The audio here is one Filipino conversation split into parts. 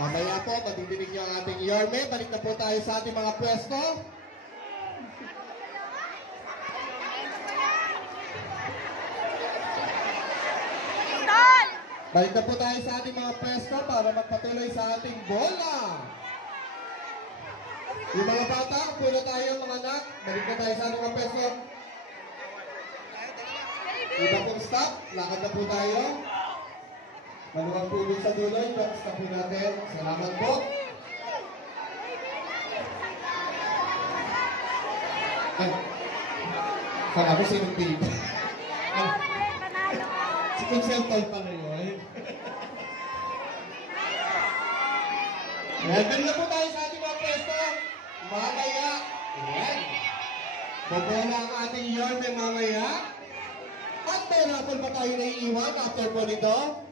Mamaya po, matidinig niyo ang ating Yorme. Balik na po tayo sa ating mga pwesto. Balik na po tayo sa ating mga pwesto para magpatuloy sa ating bola. Yung mga bata, pula tayo mga anak. Balik na tayo sa ating mga pwesto. Iba pong stop, lakad na po tayo. Maluwag po sa dulo, stop po natin. Salamat po. Ay, kala ko sinong team. Si Conceptol pala yun. Welcome na po tayo sa ating mga pwesto. Mamaya. Ayan. Bobola ang ating Yorme mamaya. At may rapol pa tayo naiiwan after po nito.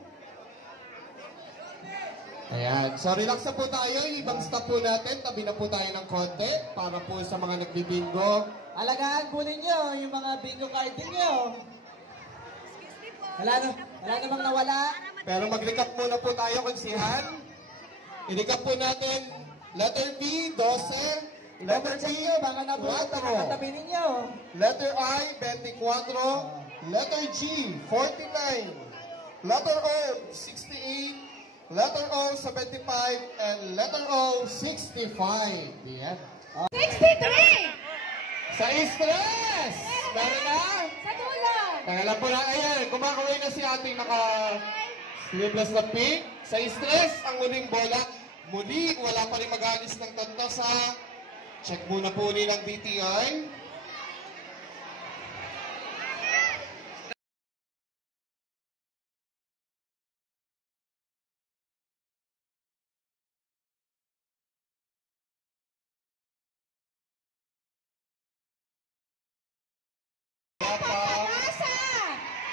Ayan. So, relax na po tayo. Ibang stop po natin. Tabi na po tayo ng konti para po sa mga nagbibingo. Alagaan po ninyo yung mga bingo card ninyo. Wala namang nawala. Pero mag-recap muna po tayo, konsihan. I-recap po natin. Letter B, 12. Letter B, 4. Katabi ninyo. Letter I, 24. Letter G, 49. Letter O, 68. Letter O, 75, and letter O, 65. Yan. 63! Sa stress! Meron na? Sa dulo! Kaya lang po na, ayan, kumakaway na si ating naka-sleeveless na pink. Sa stress, ang muling bola. Muli, wala pa rin mag-alis ng tonto sa check muna po ulit ng DTI.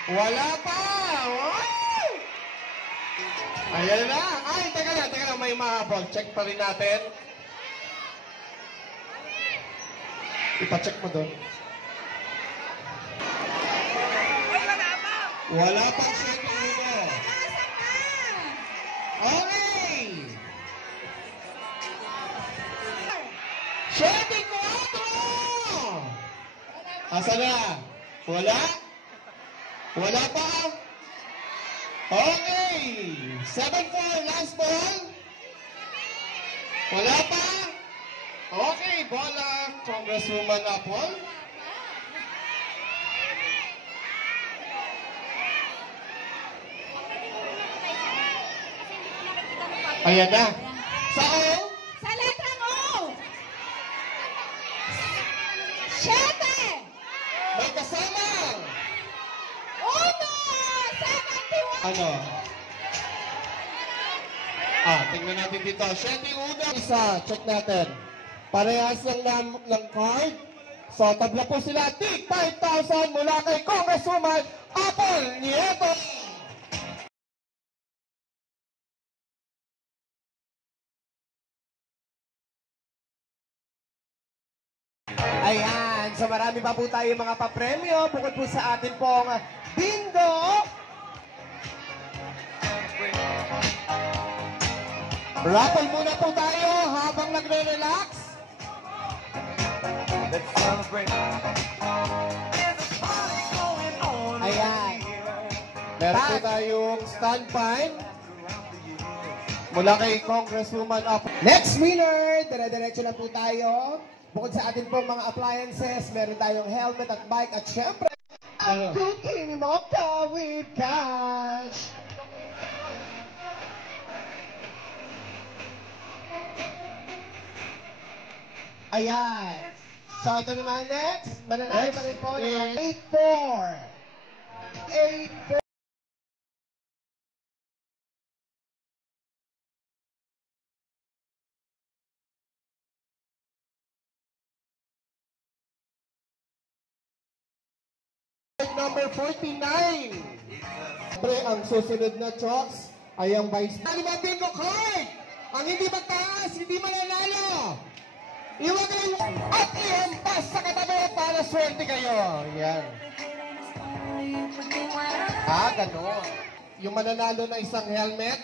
Wala pa! Wow! Ayan na! Ay, teka lang, may mahabol. Check pa rin natin. Ipacheck mo doon. Wala pa check mo. Okay! 74! Asa na? Wala? Wala pa? Okay! 7-4, last ball? Wala pa? Okay, bola, Congresswoman Apple. Ayan na. Sa O? Sa letrang O! 7! May kasama! 71! Ano? Tingnan natin dito. 7-1. Isa, check natin. Parehas ng card. So, tabla po sila, tig 5,000 mula kay Congresswoman Apple Nieto. Ayan, so marami pa po tayo mga papremyo bukod po sa atin pong bingo. Raffle muna po tayo habang nagre-relax. Let's celebrate. Ayan. Meron po tayong standby mula kay Congresswoman Apple. Next winner, dire-diretso na po tayo. Bukod sa atin pong mga appliances, meron tayong helmet at bike at syempre, ang cooking mocha with cash. Ayan. So ito naman next, mananalo pa rin po ng 8-4. 8-4. Number 49. Siyempre, ang susunod na chocks ay ang vice. Limang bingo card! Ang hindi magtaas, hindi mananalo! Iwagay at ihampas sa katabi para swerte kayo. Yan. Ganon. Yung mananalo na isang helmet.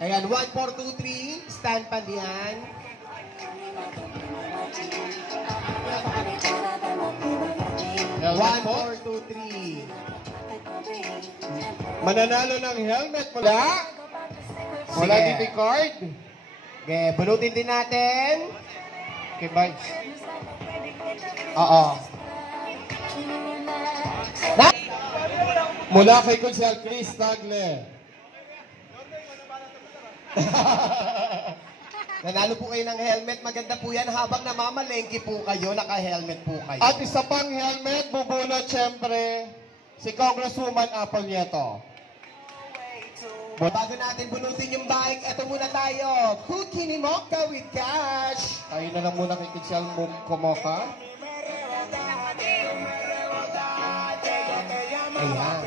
Ayan, 1, 4, 2, 3. Stand pa diyan. Helmet 1, po. 4, 2, 3. Mananalo ng helmet mula. Wala Sige. dito card. Okay, bunutin din natin. Okay, Vice. Oo. Mula kay Kunsel Chris Tagle. Nanalo po kayo ng helmet. Maganda po yan habang namamalengke po kayo, naka-helmet po kayo. At isa pang helmet, bubunot siyempre si Congresswoman Apple Nieto. Bago natin bunutin yung bike, eto muna tayo. Cookie ni Mocha with cash. Tayo na lang muna kay Kunsel Kumoka. Ayan.